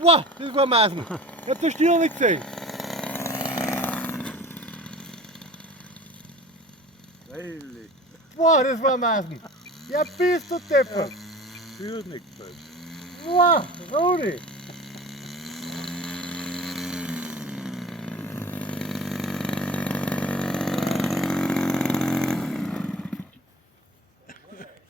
Wow, dit is wel mazen. Dat is die niet zien. Really? Wow, dat is wel mazen. Ja, pies tot tippen. Tuurlijk. Wow, Rodi.